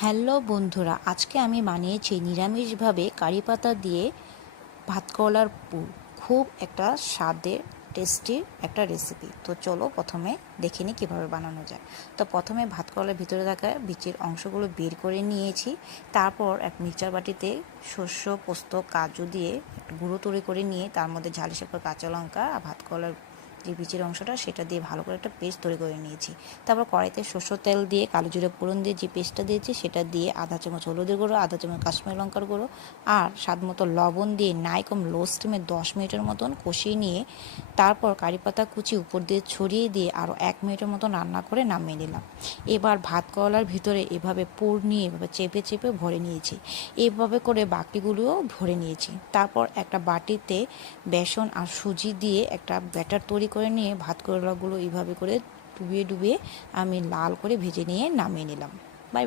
Hello বন্ধুরা, আজকে আমি বানিয়েছি নিরামিষভাবে কারি পাতা দিয়ে ভাতকরলার পুর। খুব একটা স্বাদের টেস্টি একটা রেসিপি। তো চলো প্রথমে দেখে নিই কীভাবে বানানো যায়। তো প্রথমে ভাতকরলার ভিতরে থাকা বীজের অংশগুলো বের করে নিয়েছি। তারপর এক মিক্সচার বাটিতে শস্য, পোস্ত, কাজু দিয়ে গুঁড়ো তৈরি করে নিয়ে তার মধ্যে ঝাল হিসেবে কাঁচা লঙ্কা আর ভাতকরলার যে বীজের অংশটা সেটা দিয়ে ভালো করে একটা পেস্ট তৈরি করে নিয়েছি। তারপর কড়াইতে সরষের তেল দিয়ে কালো জিরে ফোড়ন দিয়ে যে পেস্টটা দিয়েছি সেটা দিয়ে আধা চামচ হলুদের গুঁড়ো, আধা চামচ কাশ্মীরি লঙ্কার গুঁড়ো আর স্বাদ মতো লবণ দিয়ে নাইকম লো স্টিমে 10 মিনিটের মতন কষিয়ে নিয়ে তারপর কারি পাতা কুচি উপর দিয়ে ছড়িয়ে দিয়ে আরও 1 মিনিটের মতন রান্না করে নামিয়ে নিলাম। এবার ভাত কলার ভিতরে এভাবে পুর নিয়ে এভাবে চেপে চেপে ভরে নিয়েছি। এভাবে করে বাকিগুলোও ভরে নিয়েছি। তারপর একটা বাটিতে বেসন আর সুজি দিয়ে একটা ব্যাটার তৈরি করে নিয়ে ভাত করলাগুলো এইভাবে করে ডুবিয়ে ডুবিয়ে আমি লাল করে ভেজে নিয়ে নামিয়ে নিলাম।